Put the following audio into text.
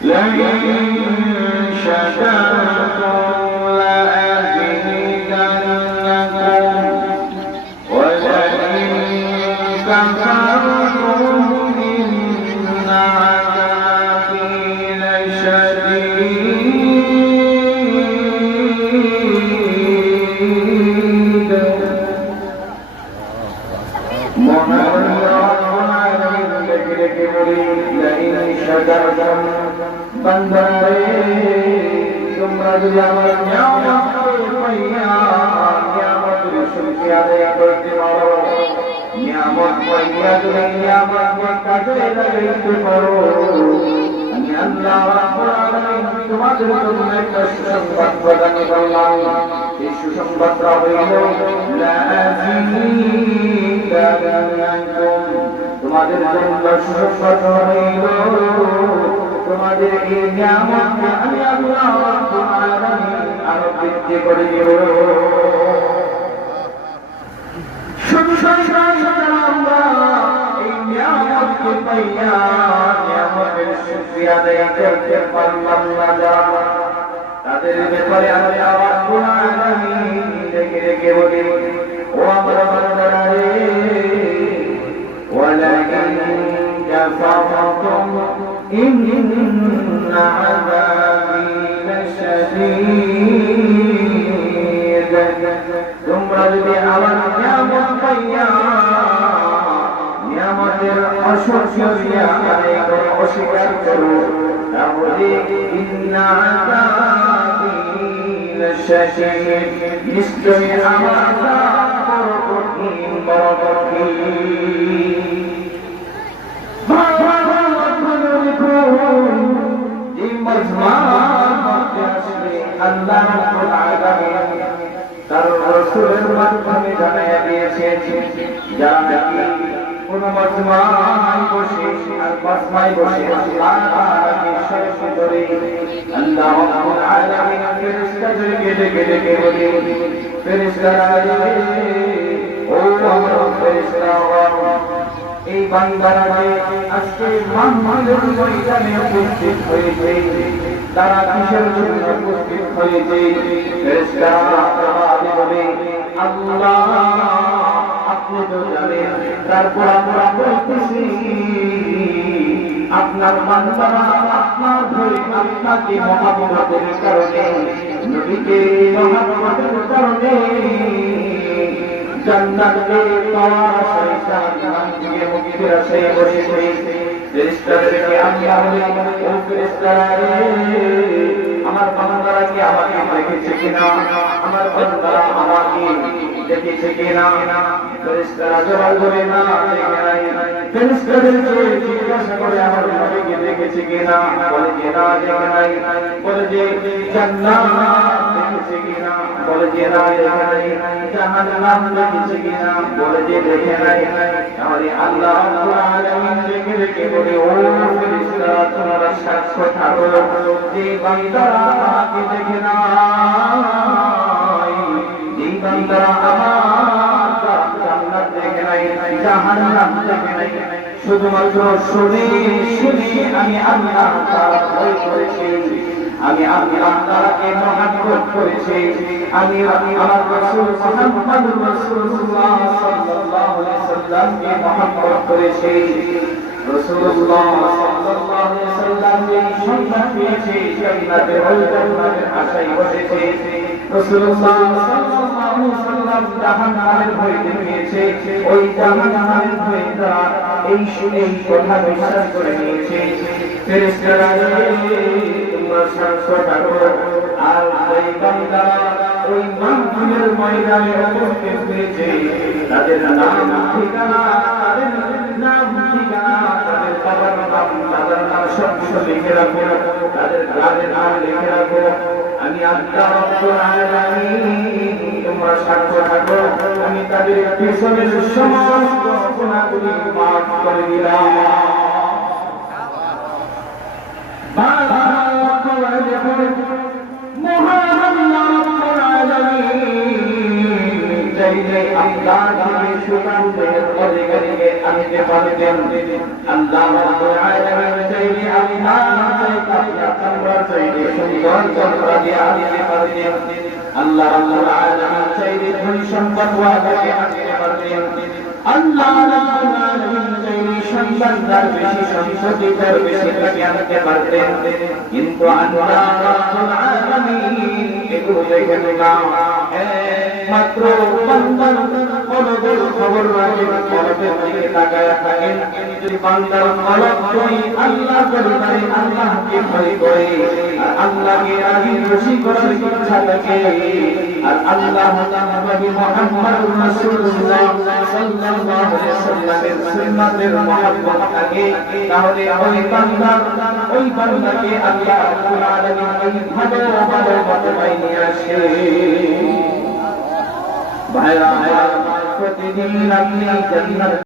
لئن شكرتم لأزيدنكم ولئن كفرتم إن عذابي لشديد لئن شكرتم بندرے تمہارا جلال نعمت پیا نعمت شکریہ دے کرتے پارو نعمت پیا نعمت কাজে লাগাইতে পারো আমি আল্লাহ রাব্বুল আলামিন তোমাদের জন্য একটা সুসংবাদ প্রদান করলাম এই সুসংবাদটা হইল লা আযীদানাকুম তোমাদের জন্য সুসংবাদ হইল তোমাদের এই নিয়ামত আমি আল্লাহ রাব্বুল আলামিন আরো বৃদ্ধি করে দেব শুধু আমরা এই নিয়ামতকে পাইয়া নিয়ামতের শুকরিয়া আদায় করতে পারলাম না যারা তাদের ব্যাপারে আল্লাহ রাব্বুল আলামিন ডেকে ডেকে বলি ও আমার বান্দারা রে ওয়ালাকিন কাফারতুম ইন্না আযাবি লাশাদীদ তোমরা যদি আমার নিয়ামত পাইয়া নিয়ামতের অশুকরিয়া আদায় করে অস্বীকার করো তাহলে ইন্না আযাবি লাশাদীদ নিশ্চয়ই আমার আযাব বড় কঠিন বড় কঠিন আল্লাহ রাব্বুল আলামিন তার রাসূলের মাধ্যমে জানাইয়া দিয়েছেন যারা নাকি কোন মজমায় বসে আর বাসমায় বসে আল্লাহকে স্মরণ করে আল্লাহ রাব্বুল আলামিন ফেরেশতাদেরকে ডেকে ডেকে বলে ফেরেশতারা ও আমার ফেরেশতারা এই বান্দারা যে আজকে মাহফিলের ময়দানে উপস্থিত হয়েছে তারা কিসের জন্য উপস্থিত হয়েছে ফেরেশতারা আওয়াজে বলে আল্লাহ আপনি তো জানেন তারপর আমরা বলতেছি আপনার বান্দারা আপনার ধরে আপনাকে মহব্বতের কারণে নবীকে মহব্বতের কারণে জান্নাতে পাওয়ার আশায় জাহান্নাম থেকে মুক্তির আশায় বসেছে ফেরেশতাদেরকে আল্লাহ বলে ও ফেরেশতারা রে আমার বান্দারা কি আমাকে দেখেছে কিনা আমার বান্দারা আমাকে দেখেছে কিনা ফেরেশতারা জবাব দেবে না দেখে নাই ফেরেশতাদেরকে জিজ্ঞাসা করে আমার নবীকে দেখেছে কিনা বলে যে না দেখে নাই বলে যে জান্নাত দেখেছে কিনা বলে যে না দেখে নাই জাহান্নাম দেখেছে কিনা বলে যে দেখে নাই তাহলে আল্লাহ রাব্বুল আলামিন দেখে দেখে বলে ও ফেরেশতারা তোমরা সাক্ষ্য থাকো যে বান্দারা আমাকে দেখে নাই এই বান্দারা আমার জান্নাত দেখে নাই জাহান্নাম দেখে নাই শুধুমাত্র শুনে শুনে আমি আল্লাহ তাআলা ভয় করেছি আমি আল্লাহ তাআলাকে মহব্বত করেছি আমি আমার রাসূল মুহাম্মদুর রাসূলুল্লাহ সাল্লাল্লাহু আলাইহি সাল্লামকে মহব্বত করেছি রাসূলুল্লাহ সাল্লাল্লাহু আলাইহি সাল্লাম যে সন্ধান পেয়েছে জান্নাতের জান্নাতের আশায় বসেছে রাসূলুল্লাহ সাল্লাল্লাহু আলাইহি সাল্লাম জাহান্নামের ভয় দেখিয়েছে ওই জাহান্নামের ভয় দ্বারা এই শুনে কথা বিশ্বাস করে নিয়েছে ফেরেশতারা তোমরা সাক্ষ্য থাকো আর ওই বান্দারা ওই মাহফিলের ময়দানে উপস্থিত হয়েছে তাদের নাম ঠিকানা তাদের নাম ঠিকানা তাদের বাবার নাম দাদার নাম সব কিছু লিখে রাখো তাদের গ্রামের নাম লিখে রাখো আমি আল্লাহ রাব্বুল আলামিন তোমরা সাক্ষ্য থাকো আমি তাদের পেছনের সমস্ত গুনাহগুলি মাফ করে দিলাম চাইলে আপনার থেকে সুকান্তের অধিকারীকে আনতে পারতেন আল্লাহ রাব্বুল আলামিন চাইলে আল্লাহ আপনার চাইলে সুন্দর চন্দ্র দিয়ে আনতে পারতেন আল্লাহ রাব্বুল আলামিন চাইলে ধনী সম্পদ ওয়াদাকে আনতে পারতেন আল্লাহ রাব্বুল আলামিন চাইলে সন্তানদার বেশি সম্পত্তিদার বেশি তাকে আনতে পারতেন কিন্তু আল্লাহ রাব্বুল আলামিন এগুলো দেখেন না মাত্র বান্দার কলবের খবর রাখেন কলবের দিকে তাকায় থাকেন যদি বান্দার কলব কই আল্লাহ দরবারে আল্লাহকে ভয় করে আর আল্লাহকে রাজি খুশি করার ইচ্ছা থাকে আর আল্লাহ তাআলা নবী মুহাম্মদুর রাসূলুল্লাহ সাল্লাল্লাহু আলাইহি ওয়াসাল্লামের সুন্নাতের মহব্বত থাকে তাহলে ওই বান্দাকে আল্লাহ রাব্বুল আলামিন ভালো ভালো বানায় নিয়ে আসে ভাইরা প্রতিদিন আপনি জান্নাত